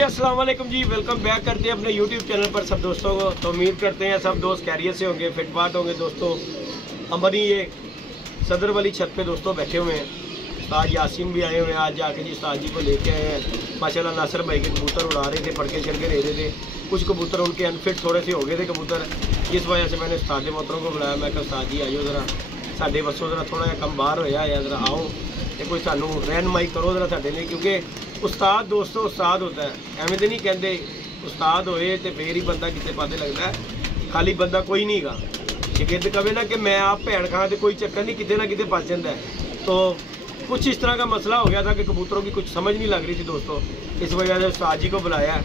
अस्सलाम वालेकुम जी, welcome back करते हैं अपने YouTube चैनल पर सब दोस्तों को। तो उम्मीद करते हैं सब दोस्त खैरियत से होंगे, फिटफाट होंगे दोस्तों। हमारी ये सदर वाली छत पे दोस्तों बैठे हुए हैं। उस्ताद यासीन भी आए हुए हैं, आज जाके जी उस्ताद जी को लेके आए हैं। माशाल्लाह नासिर भाई के कबूतर उड़ा रहे थे, फड़के छड़के दे रहे थे। कुछ कबूतर उनके अनफिट थोड़े से हो गए थे कबूतर, इस वजह से मैंने उस्ताद मोहतरम को बुलाया। मैं कहा उस्ताद जी आइयो ज़रा साढ़े बसों ज़रा थोड़ा जहा कम बाहर होया है, ज़रा आओ तो कोई सानू रहनमाई करो ज़रा साढ़े लिए, क्योंकि उस्ताद दोस्तों उस्ताद होता है, एवं तो नहीं कहते उस्ताद होए तो फिर ही बंदा किसी पासे लगता है। खाली बंदा कोई नहीं गा शिगिर्द कवे ना कि मैं आप भैन खां तो कोई चक्कर नहीं, कितने ना कितने फस जाता है। तो कुछ इस तरह का मसला हो गया था कि कबूतरों की कुछ समझ नहीं लग रही थी दोस्तों, इस वजह से उस्ताद जी को बुलाया।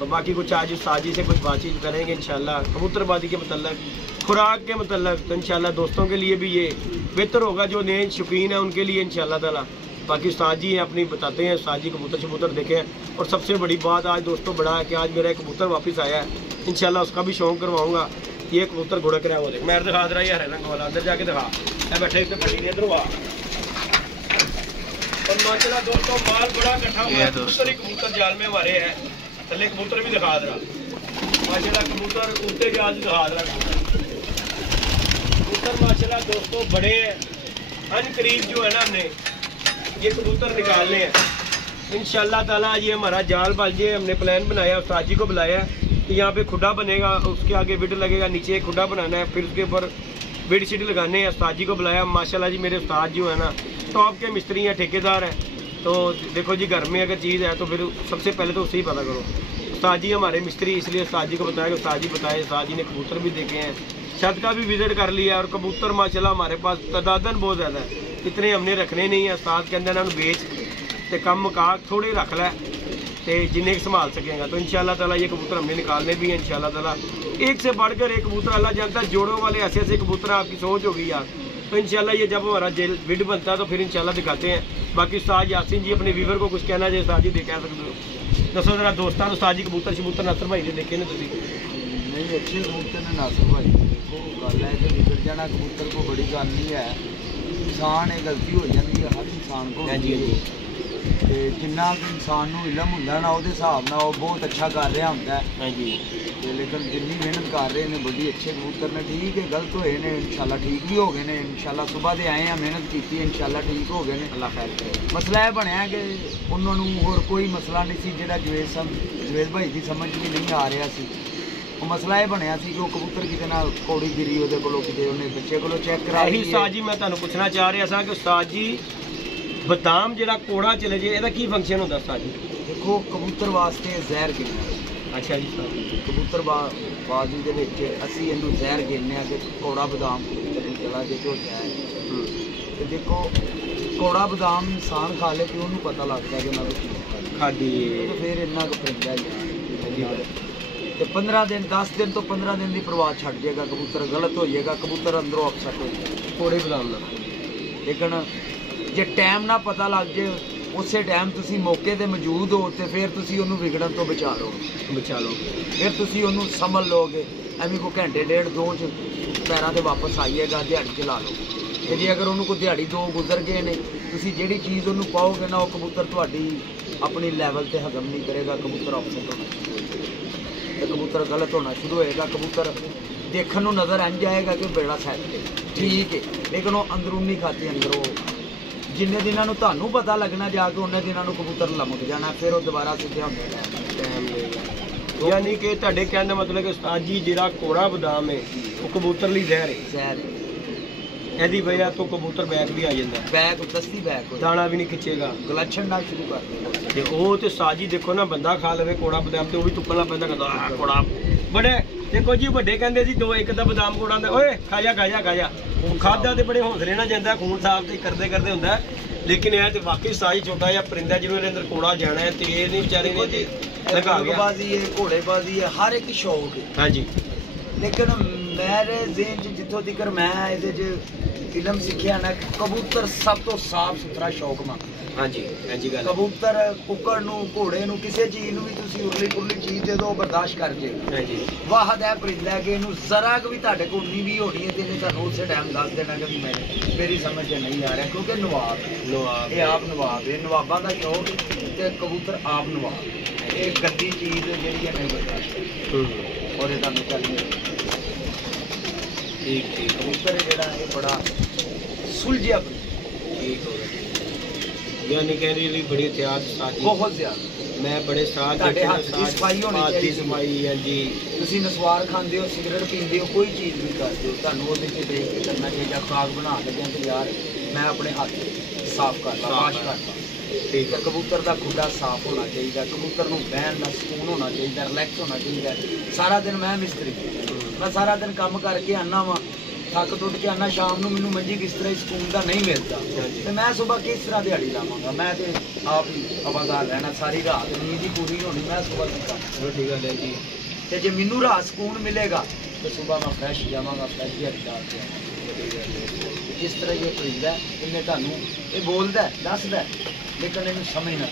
तो बाकी कुछ आज उस्ताद जी से कुछ बातचीत करेंगे इंशाल्लाह कबूतरबाजी के मतलब, खुराक के मतलब। तो इंशाल्लाह दोस्तों के लिए भी ये बेहतर होगा, जो नए शौकीन है उनके लिए इंशाल्लाह ताला। बाकी उस्ताद जी अपनी बताते हैं, उस्ताद जी कबूतर देखें। और सबसे बड़ी बात आज दोस्तों बड़ा है कि आज मेरा एक कबूतर वापस आया है, इंशाल्लाह उसका भी शौक करवाऊँगा। ये कबूतर घुड़क रहा है, वो देख मैं दिखा दे रहा है हरे रंग वाला, अंदर जाके दिखा मैं बैठे इतने फटी दे इधर। और माशाल्लाह दोस्तों माल बड़ा इकट्ठा हुआ है, कबूतर जाल में हमारे हैं। थले कबूतर भी दिखा दे रहा माशाल्लाह, कबूतर उल्टे जाल दिखा दे रहा कबूतर माशाल्लाह दोस्तों बड़े हैं। अन करीब जो है ना हमने ये कबूतर निकालने हैं इंशाल्लाह ताला। ये हमारा जाल बन जाए, हमने प्लान बनाया, उस्ताद जी को बुलाया कि यहाँ पे खुडा बनेगा, उसके आगे विड लगेगा, नीचे एक खुडा बनाना है, फिर उसके ऊपर विड शीड लगाने हैं। उस्ताद जी को बुलाया माशाल्लाह जी, मेरे उस्ताद जो है ना टॉप के मिस्त्री हैं, ठेकेदार हैं। तो देखो जी घर में अगर चीज़ है तो फिर सबसे पहले तो उसे ही पता करो। उस्ताद जी हमारे मिस्त्री, इसलिए उस्ताद जी को बताया कि उस्ताद जी बताए। उस्ताद जी ने कबूतर भी देखे हैं, छत का भी विजिट कर लिया। और कबूतर माशाल्लाह हमारे पास तदादन बहुत ज़्यादा है, इतने हमने रखने नहीं है। उस्ताद के अंदर बेच तो कम मुका थोड़े रख लै तो जिन्हें संभाल सकेगा। तो इंशाल्लाह ताला ये कबूतर हमने निकालने भी हैं इंशाल्लाह ताला। एक से बढ़कर एक कबूतर अल्लाह जानता है, जोड़ों वाले ऐसे ऐसे कबूतर आपकी सोच होगी यार। तो इंशाल्लाह ये जब हमारा जेल विड बनता है तो फिर इंशाल्लाह दिखाते हैं। बाकी उस्ताद यासीन जी अपने व्यूवर को कुछ कहना चाहिए, उस्ताद जी कह सकते हो दसो जरा दोस्तों। उस्ताद जी कबूतर शबूतर नासिर भाई ने देखे ने तुझे नहीं अच्छे कबूतर ने नासिर भाई देखो गल है कि बिगड़ जाना कबूतर को बड़ी गल नहीं है। इंसान ये गलती हो जाती है हर इंसान को। हाँ जी ਤੇ ਜਿੰਨਾ ਕਿ ਇਨਸਾਨ ਨੂੰ ਇਲਮ ਹੁੰਦਾ ਨਾ ਉਹਦੇ ਹਿਸਾਬ ਨਾਲ ਉਹ ਬਹੁਤ ਅੱਛਾ ਕਰ ਰਿਹਾ ਹੁੰਦਾ ਹੈ। ਹਾਂਜੀ ਤੇ ਲੇਕਿਨ ਜਿੰਨੀ ਮਿਹਨਤ ਕਰ ਰਹੇ ਨੇ ਬੜੀ ਅੱਛੇ ਕਬੂਤਰ ਨੇ। ਠੀਕ ਹੈ ਗਲਤ ਹੋਏ ਨੇ ਇਨਸ਼ਾਅੱਲਾ ਠੀਕ ਵੀ ਹੋ ਗਏ ਨੇ ਇਨਸ਼ਾਅੱਲਾ। ਸਵੇਰ ਦੇ ਆਏ ਆ ਮਿਹਨਤ ਕੀਤੀ ਇਨਸ਼ਾਅੱਲਾ ਠੀਕ ਹੋ ਗਏ ਨੇ ਅੱਲਾ ਖੈਰ ਕਰੇ। ਮਸਲਾ ਇਹ ਬਣਿਆ ਕਿ ਉਹਨਾਂ ਨੂੰ ਹੋਰ ਕੋਈ ਮਸਲਾ ਨਹੀਂ ਸੀ ਜਿਹੜਾ ਜਵੇਦ ਭਾਈ ਦੀ ਸਮਝ ਵੀ ਨਹੀਂ ਆ ਰਿਹਾ ਸੀ। ਉਹ ਮਸਲਾ ਇਹ ਬਣਿਆ ਸੀ ਕਿ ਉਹ ਕਬੂਤਰ ਕਿਤੇ ਨਾਲ ਕੌੜੀ ਗਿਰੀ ਉਹਦੇ ਕੋਲੋਂ, ਕਿਤੇ ਉਹਨੇ ਬੱਚੇ ਕੋਲੋਂ ਚੈੱਕ ਕਰਾ ਲਈ। ਉਸਤਾਦ ਜੀ ਮੈਂ ਤੁਹਾਨੂੰ ਪੁੱਛਣਾ ਚਾਹ ਰਿਹਾ ਸਾਂ ਕਿ ਉਸਤਾਦ ਜੀ ਬਦਾਮ ਜਿਹੜਾ ਕੋੜਾ ਚਲੇ ਜੇ ਇਹਦਾ ਕੀ ਫੰਕਸ਼ਨ ਹੁੰਦਾ ਉਸਤਾਦ ਜੀ? ਦੇਖੋ ਕਬੂਤਰ ਵਾਸਤੇ ਜ਼ਹਿਰ ਗਿਰਨਾ। ਅੱਛਾ ਜੀ ਸਰ, ਕਬੂਤਰ ਬਾਜ਼ੀ ਦੇ ਵਿੱਚ ਅਸੀਂ ਇਹਨੂੰ ਜ਼ਹਿਰ ਗਿਰਨੇ ਆ ਕਿ ਕੋੜਾ ਬਦਾਮ ਕਬੂਤਰ ਨੂੰ ਚਲਾ ਜੇ ਤੋਂ ਜ਼ਹਿਰ। ਤੇ ਦੇਖੋ ਕੋੜਾ ਬਦਾਮ ਇਨਸਾਨ ਖਾ ਲੇ ਤੇ ਉਹਨੂੰ ਪਤਾ ਲੱਗਦਾ ਕਿ ਉਹਨਾਂ ਨੂੰ ਖਾਦੀ ਫਿਰ ਇੰਨਾ ਕੁ ਪੈਂਦਾ ਯਾਰ। ਤੇ 15 ਦਿਨ 10 ਦਿਨ ਤੋਂ 15 ਦਿਨ ਦੀ ਪ੍ਰਵਾਹ ਛੱਡ ਜਾਏਗਾ, ਕਬੂਤਰ ਗਲਤ ਹੋ ਜਾਏਗਾ, ਕਬੂਤਰ ਅੰਦਰੋਂ ਅਪਸੈਟ ਹੋ ਜਾਏਗਾ ਕੋੜੇ ਬਦਾਮ ਨਾਲ। ਲੇਕਿਨ ਜੇ ਟਾਈਮ ਨਾ ਪਤਾ ਲੱਗ ਜੇ ਉਸੇ ਟਾਈਮ ਤੁਸੀਂ ਮੌਕੇ ਤੇ ਮੌਜੂਦ ਹੋ ਤੇ ਫਿਰ ਤੁਸੀਂ ਉਹਨੂੰ ਵਿਗੜਨ ਤੋਂ ਬਚਾ ਲਓ। ਫਿਰ ਤੁਸੀਂ ਉਹਨੂੰ ਸੰਭਲ ਲਓਗੇ। ਐਵੇਂ ਕੋਈ ਘੰਟੇ ਡੇਢ ਦੋ ਚ ਪੈਰਾਂ ਤੇ ਵਾਪਸ ਆਈਏਗਾ, ਦਿਹਾੜੀ ਚਲਾ ਲਓ। ਤੇ ਜੇ ਅਗਰ ਉਹਨੂੰ ਕੋਈ ਦਿਹਾੜੀ ਦੋ ਗੁਜ਼ਰ ਗਏ ਨੇ, ਤੁਸੀਂ ਜਿਹੜੀ ਚੀਜ਼ ਉਹਨੂੰ ਪਾਓਗੇ ਨਾ ਉਹ ਕਬੂਤਰ ਤੁਹਾਡੀ ਆਪਣੀ ਲੈਵਲ ਤੇ ਹਜ਼ਮ ਨਹੀਂ ਕਰੇਗਾ, ਕਬੂਤਰ ਅਪਸੈਟ ਹੋਣਾ ਸ਼ੁਰੂ ਹੋ ਜਾਏਗਾ ਤੇ ਕਬੂਤਰ ਗਲਤ ਹੋਣਾ ਸ਼ੁਰੂ ਹੋਏਗਾ। ਕਬੂਤਰ ਦੇਖਣ ਨੂੰ ਨਜ਼ਰ ਇੰਝ ਆਏਗਾ ਕਿ ਬੇੜਾ ਸੈੱਟ ਠੀਕ ਹੈ, ਲੇਕਿਨ ਉਹ ਅੰਦਰੂਨੀ ਖਾਤੇ ਅੰਦਰੋਂ ਜਿੰਨੇ ਦਿਨਾਂ ਨੂੰ ਤੁਹਾਨੂੰ ਪਤਾ ਲੱਗਣਾ ਜਾ ਕੇ ਉਹਨੇ ਦਿਨਾਂ ਨੂੰ ਕਬੂਤਰ ਲਮਕ ਜਾਣਾ, ਫਿਰ ਉਹ ਦੁਬਾਰਾ ਸਿੱਧਾ ਹੁੰਦਾ ਟਾਈਮ ਲਏਗਾ। ਯਾਨੀ ਕਿ ਤੁਹਾਡੇ ਕਹਿਣ ਦਾ ਮਤਲਬ ਕਿ ਉਸਤਾਦ ਜੀ ਜਿਹੜਾ ਕੋੜਾ ਬਦਾਮ ਹੈ ਉਹ ਕਬੂਤਰ ਲਈ ਜ਼ਹਿਰ ਹੈ। ਜ਼ਹਿਰ ਇਹਦੀ ਵਜ੍ਹਾ ਤੋਂ ਕਬੂਤਰ ਬੈਕ ਵੀ ਆ ਜਾਂਦਾ, ਬੈਕ ਦਸਤੀ ਬੈਕ ਦਾਣਾ ਵੀ ਨਹੀਂ ਖਿੱਚੇਗਾ, ਗਲਛਣ ਨਾਲ ਸ਼ੁਰੂ ਕਰ ਦਿੰਦਾ। ਤੇ ਉਹ ਤੇ ਉਸਤਾਦ ਜੀ ਦੇਖੋ ਨਾ ਬੰਦਾ ਖਾ ਲਵੇ ਕੋੜਾ ਬਦਾਮ ਤੇ ਉਹ ਵੀ ਤੁੱਪਣਾ ਪੈਂਦਾ, ਕਹਿੰਦਾ ਕੋੜਾ ਬੜੇ। ਦੇਖੋ ਜੀ ਵੱਡੇ ਕਹਿੰਦੇ ਸੀ ਦੋ ਇੱਕ ਦਾ ਬਦਾਮ ਕੋੜਾ ਹੁੰਦਾ, ਓਏ ਖਾ ਜਾ ਖਾਦਾ ਤੇ ਬੜੇ ਹੌਸਲੇ ਨਾਲ ਜਾਂਦਾ, ਖੂਨ ਸਾਫ ਤੇ ਕਰਦੇ ਹੁੰਦਾ। ਲੇਕਿਨ ਇਹ ਤੇ ਵਾਕਈ ਸਾਈ ਛੋਟਾ ਜਿਹਾ ਪਰਿੰਦਾ ਜਿਹਨੂੰ ਇਹਦੇ ਅੰਦਰ ਕੋੜਾ ਜਾਣਾ ਹੈ ਤੇ ਇਹ ਨਹੀਂ ਵਿਚਾਰੇ ਨੇ ਲਗਾ ਗਿਆ। ਬਾਜ਼ੀ ਹੈ, ਘੋੜੇਬਾਜ਼ੀ ਹੈ, ਹਰ ਇੱਕ ਸ਼ੌਕ ਹੈ। ਹਾਂਜੀ ਲੇਕਿਨ ਮੇਰੇ ਜ਼ਿਹਨ 'ਚ ਜਿੱਥੋਂ ਤੱਕ ਮੈਂ ਇਹਦੇ 'ਚ ਇਲਮ ਸਿੱਖਿਆ ਨਾ, ਕਬੂਤਰ ਸਭ ਤੋਂ ਸਾਫ ਸੁਥਰਾ ਸ਼ੌਕ ਮੰਗਦਾ। ਹਾਂਜੀ ਗੱਲ। ਕਬੂਤਰ ਕੁੱਕੜ ਨੂੰ ਘੋੜੇ ਨੂੰ ਕਿਸੇ ਚੀਜ਼ ਨੂੰ ਵੀ ਤੁਸੀਂ ਉਰਲੀ ਪੁਰਲੀ ਚੀਜ਼ ਦੇ ਦਿਓ ਬਰਦਾਸ਼ਤ ਕਰ ਜੇ। ਹਾਂਜੀ ਵਾਹਦ ਹੈ ਪਰਿੰਦਾ ਕਿ ਇਹਨੂੰ ਜ਼ਰਾ ਕੁ ਵੀ ਤੁਹਾਡੇ ਕੋਲ ਉਨੀ ਵੀ ਹੋਣੀ ਹੈ ਤੇ ਇਹਨੇ ਤੁਹਾਨੂੰ ਉਸੇ ਟਾਈਮ ਦੱਸ ਦੇਣਾ ਕਿ ਮੇਰੀ ਸਮਝ 'ਚ ਨਹੀਂ ਆ ਰਿਹਾ, ਕਿਉਂਕਿ ਨਵਾਬ ਇਹ ਆਪ ਨਵਾਬ ਹੈ, ਨਵਾਬਾਂ ਦਾ ਸ਼ੌਕ ਤੇ ਕਬੂਤਰ ਆਪ ਨਵਾਬ। ये गंदी चीज़ जी नहीं बर्दाश्त और ये तुहानू चाहिए। ठीक ठीक कबूतर जोड़ा ये बड़ा सुलझिया ठीक हो गया यानी कहने लिए बड़ी एहतियात साथ बहुत ज़्यादा मैं बड़े साथ सफाई होनी चाहिए सफाई है जी तुसी नसवार खाते हो सिगरेट पीते हो कोई चीज़ भी करते हो तुहानू ओहदे च देख के करना चाहिए खाग बना लगे तो यार मैं अपने हाथ साफ करता वाश करता ठीक है कबूतर का खुडा साफ होना चाहिए कबूतर नूं बहन का सुकून होना चाहिए रिलैक्स होना चाहिए सारा दिन मैं मिस्त्री मैं सारा दिन काम करके आना वा थक टुट के आना शाम को मैनू मंजी किस तरह सुकून का नहीं मिलता तो मैं सुबह किस तरह दिहाड़ी लावांगा मैं तो आप ही हवादार रहना सारी रात नींद ही पूरी होनी मैं सुबह की ठीक है जी तो जो मैनू रात सुकून मिलेगा तो सुबह मैं फ्रैश जावांगा फ्रैश दिहाड़ी डाल के इस तरह ये खरीदा इन्हें तुहानू ये बोलता है दसदा लेकिन इन्हें समझना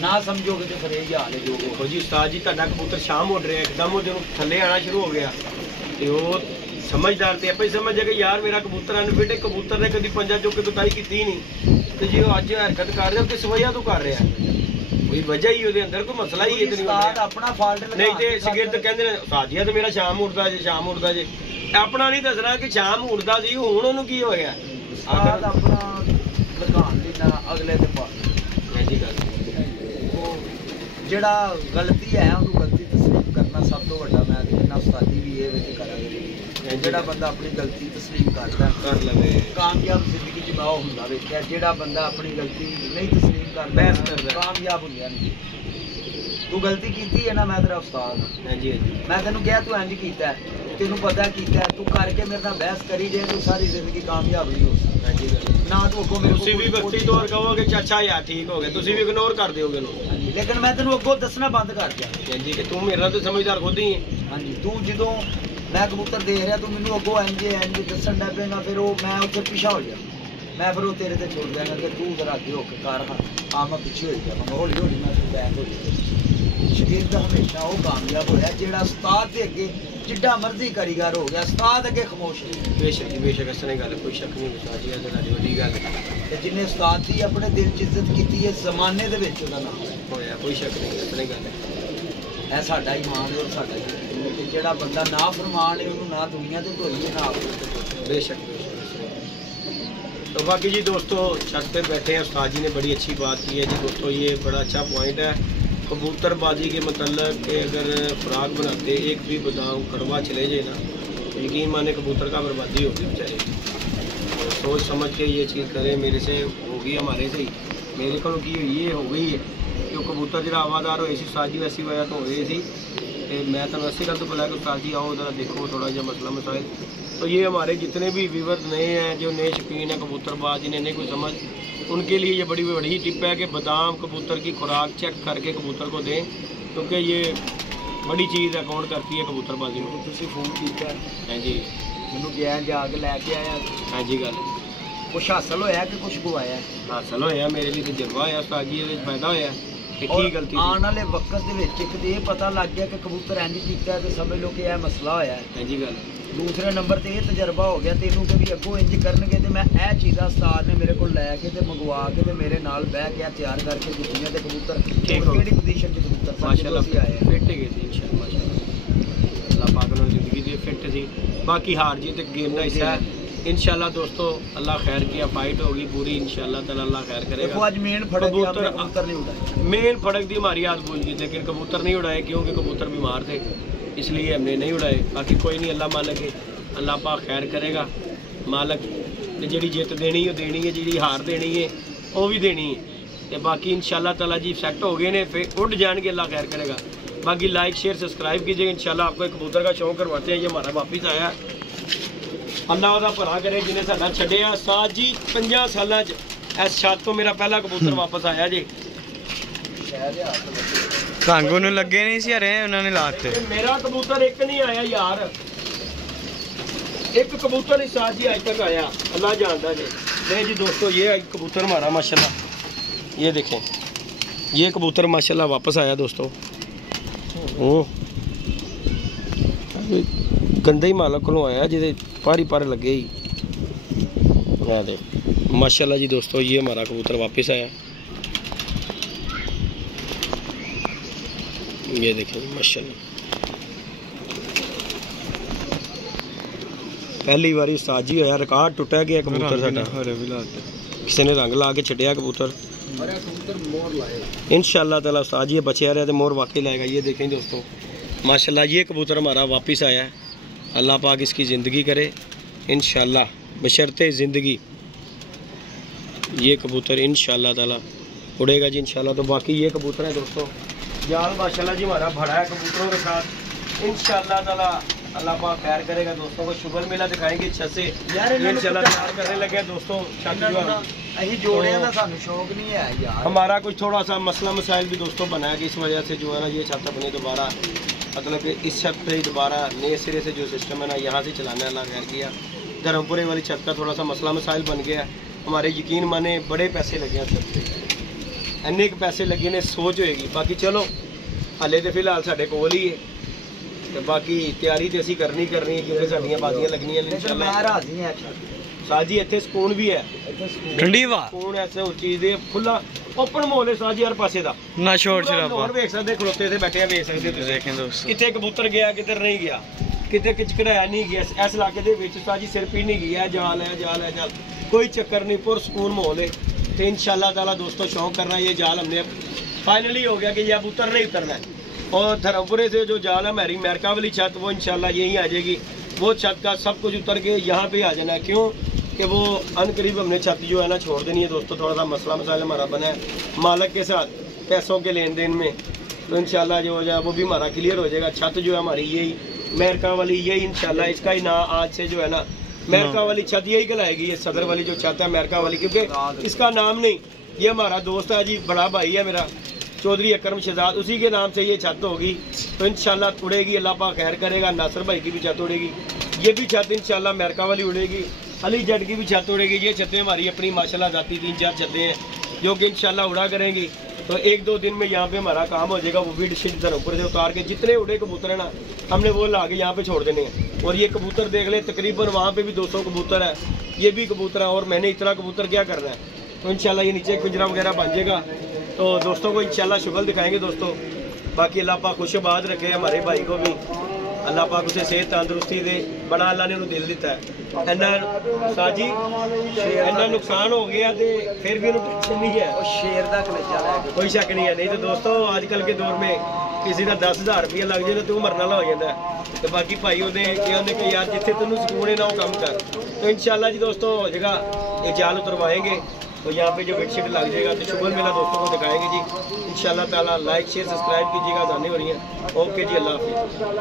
ना समझोगे तो फिर यही हाल है जो देखो जी उस्ताद जी तुहाडा कबूतर शाम उड़ रहा एकदम वो जो थले आना शुरू हो गया तो वो समझदार थे आप समझ जाए कि यार मेरा कबूतर अनफिट है कबूतर ने कभी पंजा चुक के कुताई की नहीं तो जी अज हरकत कर रहा किस वजह तो कर रहा कोई वजह ही ਉਹਦੇ ਅੰਦਰ ਕੋਈ ਮਸਲਾ ਹੀ ਇਤਨੀ ਆਪਣਾ ਫਾਲਟ ਨਹੀਂ ਤੇ ਸਿਗਰਟ ਕਹਿੰਦੇ ਨੇ ਸਾਜੀ ਤੇ ਮੇਰਾ ਸ਼ਾਮ ਉੱਠਦਾ ਜੇ ਸ਼ਾਮ ਉੱਠਦਾ ਜੇ ਆਪਣਾ ਨਹੀਂ ਦੱਸਣਾ ਕਿ ਸ਼ਾਮ ਉੱਠਦਾ ਸੀ ਹੁਣ ਉਹਨੂੰ ਕੀ ਹੋ ਗਿਆ ਆਖਰ ਆਪਣਾ ਲਗਾਉਣ ਲਈ ਨਾ ਅਗਲੇ ਤੇ ਪਾ ਹਾਂਜੀ ਗੱਲ ਜਿਹੜਾ ਗਲਤੀ ਹੈ ਉਹਨੂੰ ਗਲਤੀ ਤਸਲੀਮ ਕਰਨਾ ਸਭ ਤੋਂ ਵੱਡਾ ਮੈਂ ਕਹਿੰਦਾ ਉਸਤਾਦੀ ਵੀ ਇਹ ਵਿੱਚ ਕਰਾਂਗੇ ਜਿਹੜਾ ਬੰਦਾ ਆਪਣੀ ਗਲਤੀ ਤਸਲੀਮ ਕਰਦਾ ਕਰ ਲਵੇ ਕਾਮਯਾਬ ਜ਼ਿੰਦਗੀ 'ਚ ਮੈਂ ਉਹ ਹੁੰਦਾ ਵੇਖਿਆ ਜਿਹੜਾ ਬੰਦਾ ਆਪਣੀ ਗਲਤੀ ਨਹੀਂ ਤਸਲੀਮ ਕਰਦਾ ਕਾਮਯਾਬ ਹੁੰਦਾ ਨਹੀਂ ਤੂੰ ਗਲਤੀ ਕੀਤੀ ਹੈ ਨਾ ਮੈਂ ਤੇਰਾ ਉਸਤਾਦ ਹਾਂਜੀ ਮੈਂ ਤੈਨੂੰ ਕਿਹਾ ਤੂੰ ਇੰਜ ਕੀਤਾ ਤੈਨੂੰ ਪਤਾ ਕੀਤਾ ਤੂੰ ਕਰਕੇ ਮੇਰੇ ਨਾਲ ਬਹਿਸ ਕਰੀ ਜੇ ਤੂੰ ਸਾਰੀ ਜ਼ਿੰਦਗੀ ਕਾਮਯਾਬ ਨਹੀਂ ਹੋ ਸਕਦਾ ਹਾਂਜੀ ਨਾ ਤੂੰ ਅੱਗੋਂ ਮੈਨੂੰ ਤੁਸੀਂ ਵੀ ਵਕਤੀ ਤੌਰ ਕਹੋਗੇ ਚਾਚਾ ਯਾਰ ਠੀਕ ਹੋ ਗਿਆ ਤੁਸੀਂ ਵੀ ਇਗਨੋਰ ਕਰ ਦਿਓਗੇ ਉਹਨੂੰ ਲੇਕਿਨ ਮੈਂ ਤੈਨੂੰ ਅੱਗੋਂ ਦੱਸਣਾ ਬੰਦ ਕਰ ਦਿਆਂ ਹਾਂਜੀ ਕਿ ਤੂੰ ਮੇਰਾ ਤਾਂ ਸਮਝਦਾਰ ਖੁਦ ਹੀ ਹੈ ਹਾਂਜੀ ਤੂੰ ਜਦੋਂ ਮੈਂ ਕਬੂਤਰ ਦੇਖ ਰਿਹਾ ਤੂੰ ਮੈਨੂੰ ਅੱਗੋਂ ਇੰਜ ਦੱਸਣ ਲੱਗ ਪਏਗਾ ਫਿਰ ਉਹ ਮੈਂ ਉੱਥੇ ਪਿਛਾ ਹੋ ਜਾ ਮੈਂ ਫਿਰ ਉਹ ਤੇਰੇ ਤੇ ਛੋੜ ਦਿਆਂਗਾ ਕਿ ਤੂੰ ਜ਼ਰਾ ਅੱਗੇ ਹੋ ਕੇ ਕਰ ਆ ਮੈਂ ਪਿੱਛੇ ਹੋ ਜਾਵਾਂਗਾ ਹੌਲੀ ਹੌਲੀ ਮੈਂ ਬੈਕ ਹੋ ਜਾਵਾਂਗਾ ਸ਼ਗਿਰਦ ਹਮੇਸ਼ਾ ਉਹ ਕਾਮਯਾਬ ਹੋਇਆ ਜਿਹੜਾ ਉਸਤਾਦ ਦੇ ਅੱਗੇ ਜਿੱਡਾ ਮਰਜ਼ੀ ਕਾਰੀਗਰ ਹੋ ਗਿਆ ਉਸਤਾਦ ਅੱਗੇ ਖਾਮੋਸ਼ ਨਹੀਂ ਬੇਸ਼ੱਕ ਇਸ ਤਰ੍ਹਾਂ ਗੱਲ ਕੋਈ ਸ਼ੱਕ ਨਹੀਂ ਉਸਤਾਦ ਜੀ ਇਹ ਤਾਂ ਵੱਡੀ ਗੱਲ ਹੈ ਤੇ ਜਿੰਨੇ ਉਸਤਾਦ ਦੀ ਆਪਣੇ ਦਿਲ 'ਚ ਇੱਜ਼ਤ ਕੀਤੀ ਹੈ ਜ਼ਮਾਨੇ ਦੇ ਵਿੱਚ ਉਹਦਾ ਨਾਮ ਹੋਇਆ ਕੋਈ ਸ਼ੱਕ ਨਹੀਂ ਇਸ ਤਰ੍ਹਾਂ ਗੱਲ ਹੈ ਇਹ ਸਾਡਾ ਇਮਾਨ ਔਰ ਸਾਡਾ ਤੇ ਜਿਹੜਾ ਬੰਦਾ ਨਾ ਫਰਮਾਨ ਹੈ ਉਹਨੂੰ ਨਾ ਦੁਨੀਆ ਤੇ ਧੋਈਏ ना बेशक तो बाकी जी दोस्तों छत पे बैठे हैं उस्ताद जी ने बड़ी अच्छी बात की है जी दोस्तों ये बड़ा अच्छा पॉइंट है कबूतरबाजी के मतलब कि अगर खुराक बनाते एक भी बादाम कड़वा चले जाए ना तो यकीन माने कबूतर का बर्बादी होगी बेचारे तो सोच समझ के ये चीज़ करें मेरे से होगी हमारे से ही मेरे को की ये हो गई है कि कबूतर जो हवादार होए सी उस्ताद जी वैसी वजह तो होए सी मैं तो ऐसी गल तो बोला कि उस्ताद जी आओ ज़रा देखो थोड़ा जहा मसला मसाइल तो ये हमारे जितने भी व्यूवर नए हैं जो नए शौकीन हैं कबूतरबाज जिन्हें नहीं कोई समझ उनके लिए ये बड़ी बड़ी टिप है कि बादाम कबूतर की खुराक चेक करके कबूतर को दें क्योंकि ये बड़ी चीज़ है काउंट करती है कबूतरबाजी में तुसी फोन किया हाँ जी मैनू गया जाके लैके आया हाँ जी गल कुछ हासिल होया कि कुछ गवाया हासिल होया मेरे लिए तजर्बा होया उस्ताद जी ये फायदा होया गलती आने वाले वक्त ये पता लग गया कि कबूतर इंज किया तो समझ लो कि यह मसला होया है हाँ जी गल दूसरे नंबर ते ये तजर्बा हो गया तेनों कि भी अगों इंज करनगे ते मैं यह चीज़ां उस्ताद ने मेरे को लैके ते मंगवा के ते मेरे नाल बह के तैयार करके दित्तियां ते कबूतर केड़ी पोजीशन च कबूतर माशाअल्लाह आए फिट गए सी इंशाअल्लाह माशाअल्लाह अल्लाह पाक ने जिंदगी दी फिट सी बाकी हार जीत गेम का हिस्सा है इंशाल्लाह दोस्तों अल्लाह खैर किया फाइट होगी पूरी इंशाल्लाह ताला अल्लाह खैर करेगा देखो आज मेन फड़क कबूतर नहीं उड़ाए मेन फड़क दी हमारी हाथ भूल गई लेकिन कबूतर नहीं उड़ाए क्योंकि कबूतर बीमार थे इसलिए हमने नहीं उड़ाए बाकी कोई नहीं अल्लाह मालिक है अल्लाह पाक खैर करेगा मालिक ने जी जित देनी है जी हार देनी है वो भी देनी है तो बाकी इंशाल्लाह ताला जी सैट हो गए ने फिर उड़ जाएंगे अल्लाह खैर करेगा बाकी लाइक शेयर सब्सक्राइब कीजिएगा इंशाल्लाह आपको एक कबूतर का शौक करवाते हैं ये हमारा वापिस आया अल्लाह ਉਹਦਾ ਭਲਾ करे जिन्हें साडा छड्डिया साथ जी 50 साल इस छत तो मेरा पहला कबूतर वापस आया जी रंग उन्हें लगे नहीं सी हरे उन्होंने लाते मेरा कबूतर एक नहीं आया यार एक कबूतर ही साथ जी आज तक आया अल्लाह जानता जी नहीं जी दोस्तों ये कबूतर हमारा माशाल्लाह ये देखें ये कबूतर माशाल्लाह वापस आया दोस्तों गंदे ही मालक को आया जिसे पारी पारे लगे ही दे माशाल्लाह जी दोस्तों ये हमारा कबूतर वापस आया ये देखें माशाल्लाह, पहली बारी उस्ताद जी होया रिकॉर्ड टुटा गया कबूतर साडा, किसी ने रंग ला के छड़िया कबूतर। इंशाअल्लाह ताला उस्ताद जी बचे आ रहे तो मोर वाकई लाएगा। ये देखें दोस्तों माशाल्लाह, ये कबूतर हमारा वापस आया है। अल्लाह पाक इसकी ज़िंदगी करे इंशाअल्लाह, बशर्ते ज़िंदगी। ये कबूतर इंशाअल्लाह ताला उड़ेगा जी इंशाअल्लाह। तो बाकी ये कबूतर है दोस्तों, जाल माशाल्लाह जी हमारा भरा है कबूतरों के साथ इंशाअल्लाह ताला। अल्लाह पाक खैर करेगा दोस्तों को। शुगर मेला दिखाएंगे छत से इंशाअल्लाह तैयार करने लगे दोस्तों। जोड़े ना सानू शौक नहीं है यार, हमारा कुछ थोड़ा सा मसला मसाइल भी दोस्तों बना है कि इस वजह से जो है ना ये छत अपनी दोबारा मतलब कि इस छत पे ही दोबारा नए सिरे से जो सिस्टम है ना यहाँ से चलाना अल्लाह खैर किया। धर्मपुरे वाली छत का थोड़ा सा मसला मसाइल बन गया। हमारे यकीन माने बड़े पैसे लगे हैं छत पे, अनेक पैसे लगे ने सोच होएगी। बाकी चलो हाले तो फिलहाल साढ़े कोल ही है, तो बाकी तैयारी तो असी करनी है क्योंकि साड़ियाँ बाजियाँ लगनियां इंशाअल्लाह। साजी इत्थे सुकून भी है, ठंडी हवा सुकून ऐसे चीज़ है, खुला ओपन माहौल है साजी हर पासे दा ना शोर शराबा। और देख सकते खलोते थे बैठे देख सकते देखें दोस्तों, कितने कबूतर गया किधर नहीं गया, कितने किचकड़ाया नहीं गया। इस इलाके दे विच साजी सिर पी नहीं गया, जाल है जाल है जाल, कोई चक्कर नहीं, पुर सुकून माहौल है। तो इंशाअल्लाह ताला दोस्तों शौक करना ये जाल हमने फाइनली हो गया कि ये अब उतर नहीं उतरना है। और धर्मपुरे से जो जाल है हमारी अमेरिका वाली छत वो इंशाल्लाह यहीं आ जाएगी। वो छत का सब कुछ उतर के यहाँ पे आ जाना है, क्यों कि वो अनकरीब हमने छत जो है ना छोड़ देनी है दोस्तों। थोड़ा सा मसला मसाइल हमारा बना है मालिक के साथ पैसों के लेन देन में, तो इंशाल्लाह जो हो जाए वो भी हमारा क्लियर हो जाएगा। छत जो है हमारी यही अमेरिका वाली यही इंशाल्लाह, इसका ही ना आज से जो है ना अमेरिका वाली छत यही कहलाएगी। ये सदर वाली जो छत है अमेरिका वाली, क्योंकि इसका नाम नहीं, ये हमारा दोस्त है जी, बड़ा भाई है मेरा चौधरी अकरम शहजाद, उसी के नाम से ये छत होगी। तो इंशाल्लाह उड़ेगी, अल्लाह पाक खैर करेगा। नासर भाई की भी छत उड़ेगी, ये भी छत इंशाल्लाह अमेरिका वाली उड़ेगी। अली जट की भी छत उड़ेगी। ये छतें हमारी अपनी माशाल्लाह जाती 3-4 छतें हैं जो कि इंशाल्लाह उड़ा करेंगी। तो 1-2 दिन में यहाँ पे हमारा काम हो जाएगा। वो भी शिट धर्मपुर से उतार के जितने उड़े कबूतर है ना हमने वो ला के यहाँ पे छोड़ देने हैं। और ये कबूतर देख ले तकरीबन वहाँ पे भी 200 कबूतर है, ये भी कबूतर है, और मैंने इतना कबूतर क्या करना है। तो इंशाल्लाह ये नीचे पिंजरा वगैरह बन जाएगा। तो दोस्तों को इंशाल्लाह शुगल दिखाएंगे दोस्तों। बाकी अल्लाह पाक खुशबाद रखे हमारे भाई को भी, अल्लाह पाक उसे सेहत तंदुरुस्ती दे, बड़ा अल्लाह ने उन्हें दिल दिता है। इन्ना साजी इन्ना नुकसान हो गया तो फिर भी उन्हें टेंशन नहीं है, शेर का कलेजा है, कोई शक नहीं है। नहीं तो दोस्तों आजकल के दौर में किसी का 10,000 रुपया लग जाए तो मरने वाला हो जाता है। तो बाकी भाई उन्हें कि यार जिथे तेन सुकून है ना वो काम कर। तो इंशाल्लाह जी दोस्तों हो जाएगा, ये जाल उतरवाएंगे तो यहाँ पे जो बेडशीट लग जाएगा तो शुगर मेला दोस्तों को दिखाएंगे जी इंशाल्लाह ताला। लाइक शेयर सब्सक्राइब कीजिएगा, आसानी हो रही है। ओके जी, अल्लाह हाफिज़।